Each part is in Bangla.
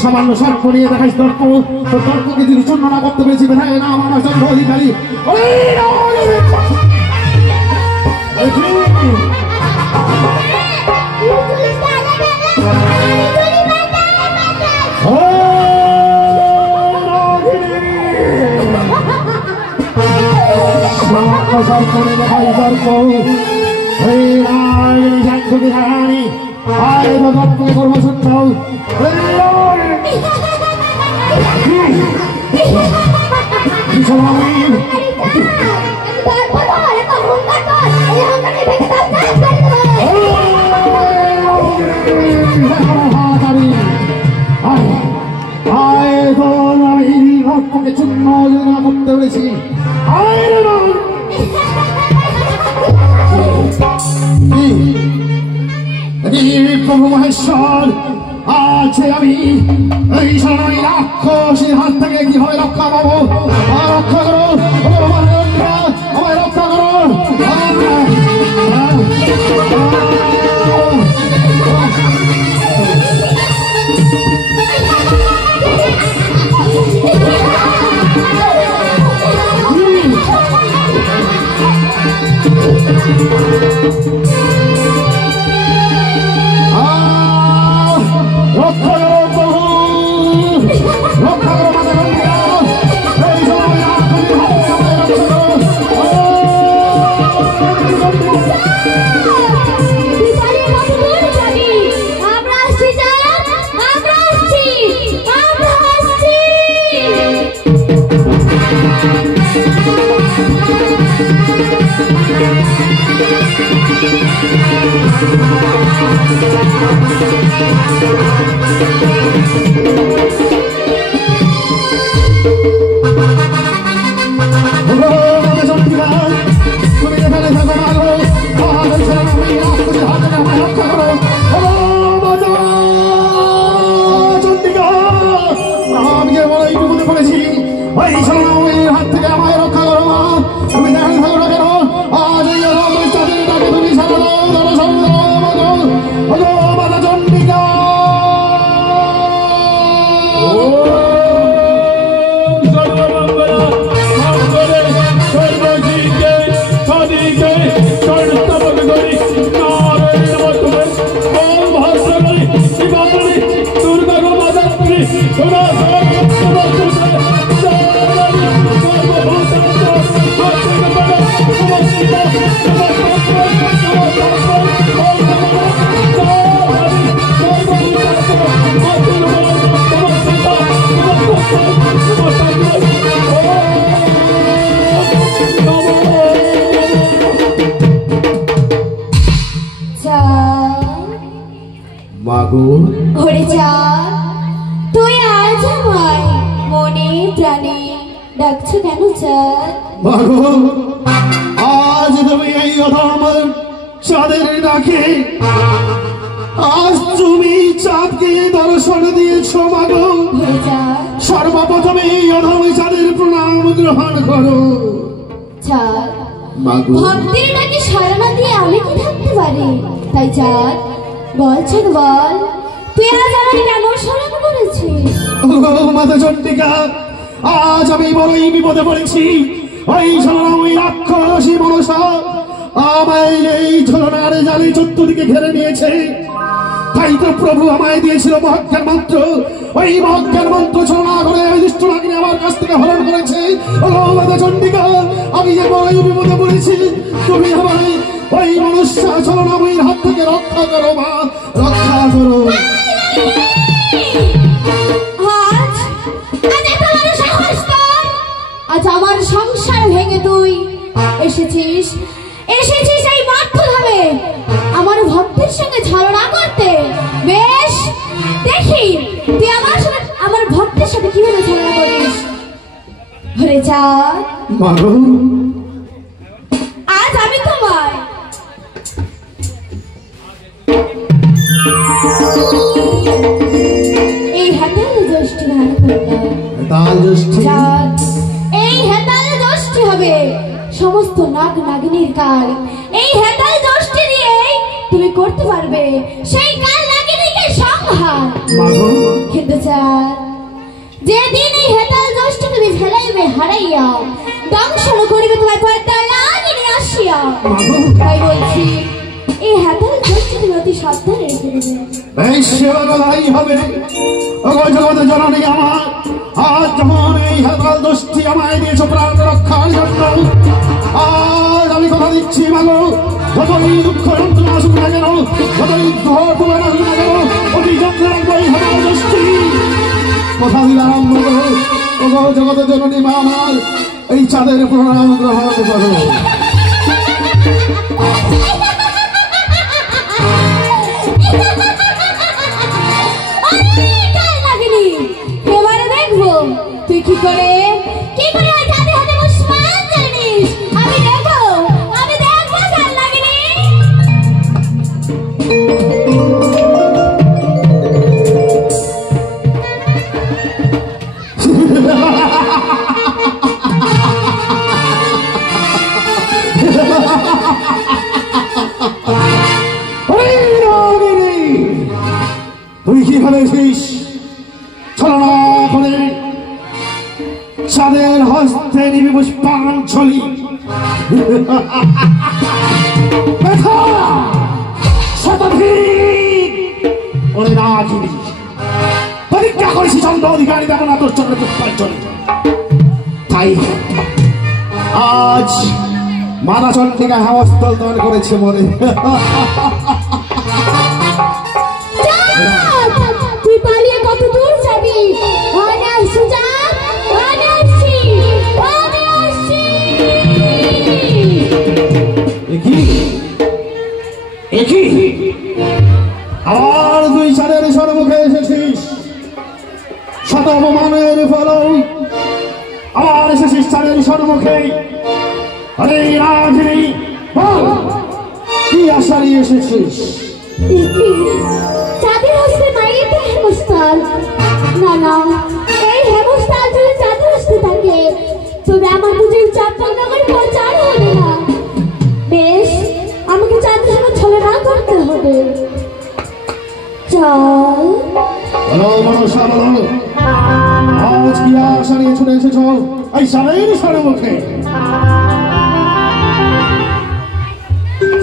সামান্য সর্প নিয়ে দেখাইস তর্ক তোর তর্ককে যদি চূর্ণ না করতে পেরেছি বেধায় না আমার চন্দ্র অধিকারী দেখাই তর্ক কর্মসূত্র রক্তকে চূর্ণ করতে পেরেছি প্রভু মহেশ্বর আছে আমি এই সময় রাক্ষসের হাত থেকে কিভাবে রক্ষা পাবো রক্ষা করো আমায় রক্ষা করো হাত থেকে আমায় রক্ষা করো মা তুমি জানি থাকো না কেন আজ এই তুমি মাতা চন্ডিকা তুই আজ আমায় মনে প্রাণে ডাকছো কেন আজ তুমি এই অধম চাঁদের ডাকে আজ তুমি চাঁদকে দর্শন দিয়েছ মাগো সর্বপ্রথমে এই অধম চাঁদের প্রণাম গ্রহণ করো ভক্তের ডাকে সাড়া না দিয়ে আমি কি থাকতে পারি তাই চাঁদ বল চাঁদ বল তুই আজ আমাকে কেন স্মরণ করেছিস মাতা চন্ডিকা আজ আমি বড়ই বিপদে পড়েছি ওই ওই রাক্ষসী মনসা আমায় এই ঝলনার জালে চতুর্দিকে ঘেরে নিয়েছে তাই তো প্রভু আমায় দিয়েছিল মহাজ্ঞান মন্ত্র ওই মহাজ্ঞান মন্ত্র ছলনা করে ওই দুষ্টনাগিনী আমার কাছ থেকে হরণ করেছে ও মাতা চন্ডিকা আমি যে বড়ই বিপদে পড়েছি তুমি আমায় ওই মনুষ্য ছলনাময়ীর হাত থেকে রক্ষা করো মা রক্ষা করো আজ আমার সংসার ভেঙে তুই এসেছিস এই মাঠধামে আমার ভক্তের সঙ্গে ছলনা করতে বেশ দেখি তুই আমার সাথে আমার ভক্তের সাথে কিভাবে ছলনা করিস হরে যা আজ আমি তোমার এই হেতাল জ্যৈষ্ঠী ধারণ করলাম এই হেতাল জ্যৈষ্ঠী হবে সমস্ত নাগ নাগিনীর কাল এই হেতাল জ্যৈষ্ঠী দিয়ে তুমি করতে পারবে সেই কাল নাগিনীকে সংহার। মাগো কিন্তু স্যার, যেদিন এই হেতাল দোষ্ট তুমি ফেলাইবে হারাইয়া, দংশন করিবে তোমার পর্দার নাগিনী আসিয়া। তাই বলছি এই হেতাল দোষ্ট তুমি অতি সাবধানে রেখে দেবে। এই সেবা গলাই হবে। ওগো জগৎ জননী আমার, আজ যেমন এই হেতাল দোষটি আমায় দিয়েছ প্রাণ রক্ষার জন্য, আজ আমি কথা দিচ্ছি মাগো, যতই দুঃখ যন্ত্রণা আসুক না কেন, যতই দুঃখ আসুক না কেন, অতি যন্ত্রণা রাখবো এই হেতাল দোষটি। কথা দিলাম মাগো। ওগো জগৎ জননী মা আমার, এই চাঁদের প্রণাম গ্রহণ করো। এবারে দেখবো তুই কি করে ওই চাঁদের হাতে মুসলমান জানিস। আমি দেখবো চাঁদ নাগিনী। তুই কি ভেবেছিস ছলনা করে চাঁদের হস্তে নিবি পুষ্পাঞ্জলি? ওরে নাগিনী, প্রতিজ্ঞা করেছি চন্দ্র অধিকারী দেব না তোর চন্দ্র পুষ্পাঞ্জলি। তাই আজ মাতা চন্দ্রিকা হেমস্থল দান করেছে মনে। তুই পালিয়ে কত দূর যাবি? আমার দুই চাঁদের সম্মুখে এসেছিস, শত অপমানের ফল আমার এসেছিস চাঁদের সম্মুখে। আরে রাগিনী, কি আশা নিয়ে এসেছিস? চাঁদের হস্তে মায়ের হেমস্থাল। না না, এই হেমস্থাল যদি চাঁদের হস্তে থাকে তবে আমার বুঝি চাঁদনগর প্রচার হবে না। বেশ, আমাকে চাঁদের সঙ্গে ছলনা করতে হবে। চল বলো মনসা, বলো আজ কি আশা নিয়ে ছুটে এসেছ এই চাঁদের সম্মুখে?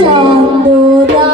চাঁদরা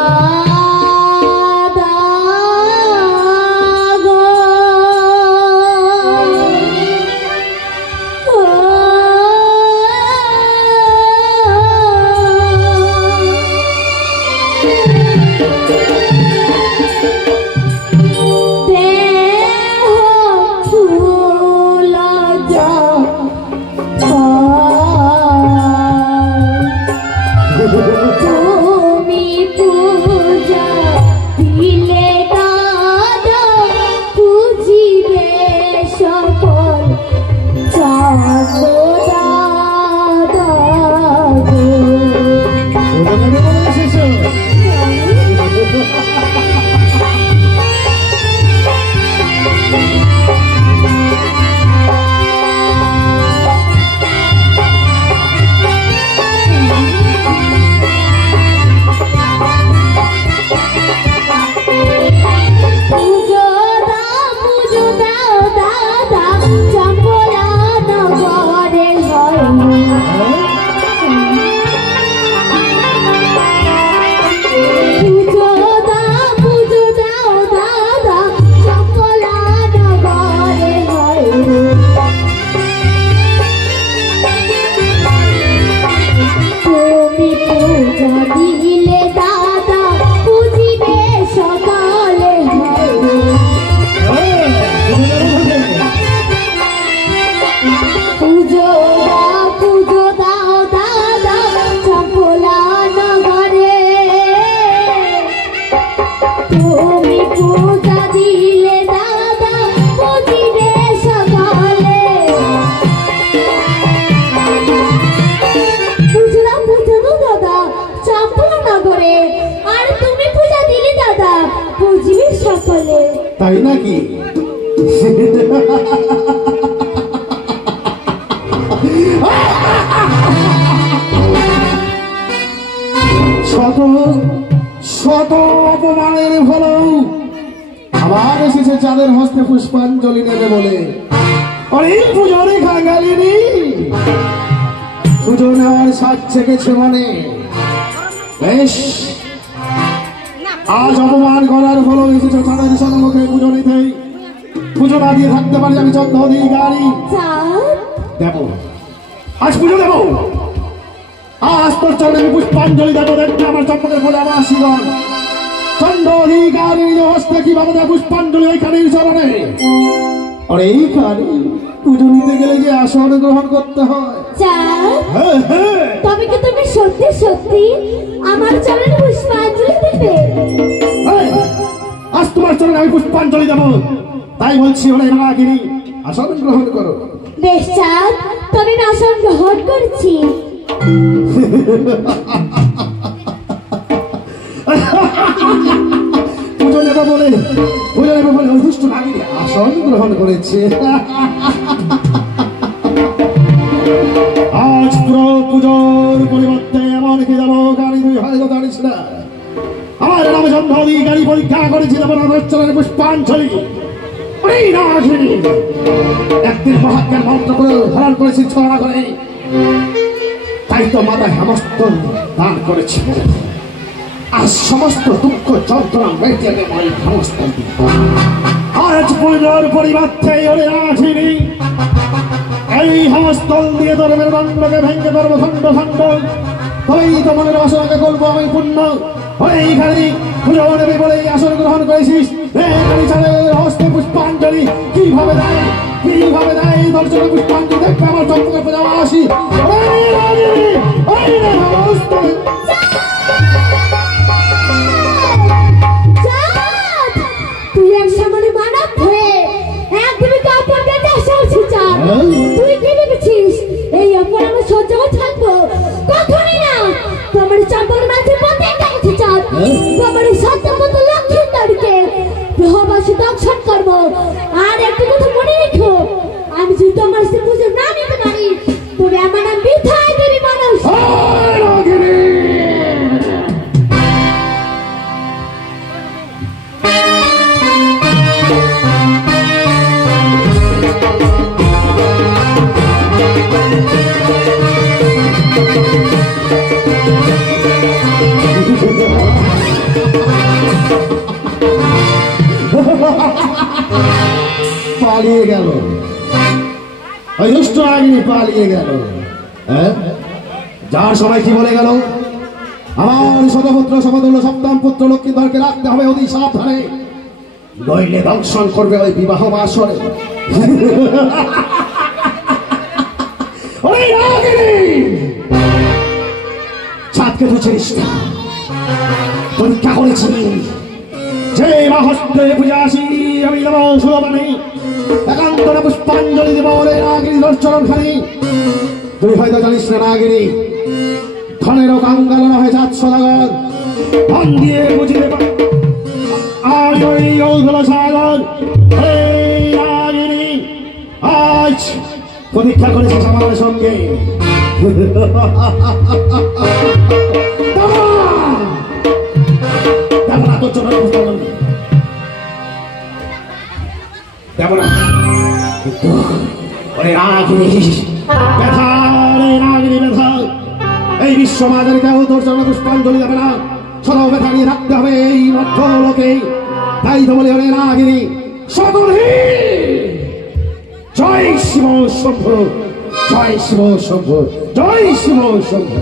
তাই নাকি? শত শত অপমানের ফলেও আবার এসেছে চাঁদের হস্তে পুষ্পাঞ্জলি নেবে বলে। অনেক পুজোরে খাঙ্গালিনি পুজো নেওয়ার সাজ চেকেছে মনে। বেশ, আজ অপমান করার ফলেও এসেছে চাঁদের সম্মুখে পুজো নিতে। পুজো না দিয়ে থাকতে পারি আমি চন্দ্র অধিকারী। দেব, আজ পুজো দেব। আজ তোর চরণে আমি পুষ্পাঞ্জলি দেবো। দেখতে আমার চম্পকের বলে আমার আশীর্বাদ। চন্দ্র অধিকারী নিজ হস্তে কিভাবে দেয় পুষ্পাঞ্জলি ওইখানেই চরণে। আর এইখানে পুজো নিতে গেলে যে আসন গ্রহণ করতে হয়। তবে কি তুমি সত্যি সত্যি আমার চরণে পুষ্পাঞ্জলি দেবে? আজ তোমার চরণে আমি পুষ্পাঞ্জলি দেবো, তাই বলছি হলে নাগিনী আসন গ্রহণ করো। বেশ চাঁদ, তবে আমি আসন গ্রহণ করছি। পুজো নেবো বলে অসুস্থ নাগিনী আসন গ্রহণ করেছে। আজ পুরো পুজোর পরিবর্তে এমন কি দেবো গাড়ি তুই হয়তো জানিস না। আমার নামে চন্দ্র অধিকারী পরীক্ষা করেছি দেবো চরণে পুষ্পাঞ্জলি। একদিন মহাজ্ঞান মন্ত্র করে ধারণ করেছি ছড়া করে, তাই তো মাথায় হেমস্ত দান করেছি। আর সমস্ত দুঃখ যন্ত্রণা মেটে দেব এই হেমস্ত। আজ পুজোর পরিবর্তে ওরে আসিনি এই হেমস্থল দিয়ে তোর মেরুদণ্ডকে ভেঙে করবো খণ্ড খণ্ড। তবেই তো মনের বাসনাকে করবো আমি পূর্ণ। ওইখানে পুজো নেবে বলেই আসন গ্রহণ করেছিস। হস্তে পুষ্পাঞ্জলি কিভাবে দেয় দর্শনে পুষ্পাঞ্জলি দেখবে আমার চম্পকের পূজা আসি। তুই এক সামনে মানব হয়ে একদমই কাপড় কেটে এসেছিস। তুই কি ভেবেছিস এই অপর আমি সহ্য করে থাকবো? কখনই না। তোমার চম্পকের মাঝে পথে গেছে চাঁদ। তোমার সত্যপত লক্ষ্মী তারিখে গ্রহবাসী দর্শন করবো। আর একটু কথা মনে রেখো, আমি যদি তোমার সে পুজো না নিতে পারি তবে আমার নাম বৃথায় দেবী মানুষ। পালিয়ে গেল ওই দুষ্ট নাগিনী, পালিয়ে গেল। যার সময় কি বলে গেল, আমার শতপুত্র সমতুল্য সপ্তম পুত্র লক্ষ্মীধরকে রাখতে হবে অতি সাবধানে, নইলে দংশন করবে ওই বিবাহ বাসরে। চাঁদকে তুই চিনিস না, পরীক্ষা করেছি যে মা হস্তে পূজা আসি আমি দেব সুলভানে একান্তরে পুষ্পাঞ্জলি দেব বলে নাগিনী দর্শন খানি। তুই হয়তো জানিস না নাগিনী ধনেরও কাঙ্গাল হয়ে যাচ্ছ সদাগর ধন দিয়ে বুঝিয়ে আজ ওই ঔধল সাগর। নাগিনী আজ পরীক্ষা করেছিস আমার সঙ্গে। এই বিশ্ব মাঝের কেউ তোর জন্য পুষ্পাঞ্জলি দেবে না, সদাও ব্যথা নিয়ে থাকতে হবে এই মধ্য লোকে। তাই তো বলে ওরে নাগিনী সকলহি জয় শিব শম্ভ, জয় শিব শম্ভ, জয় শিব শম্ভ।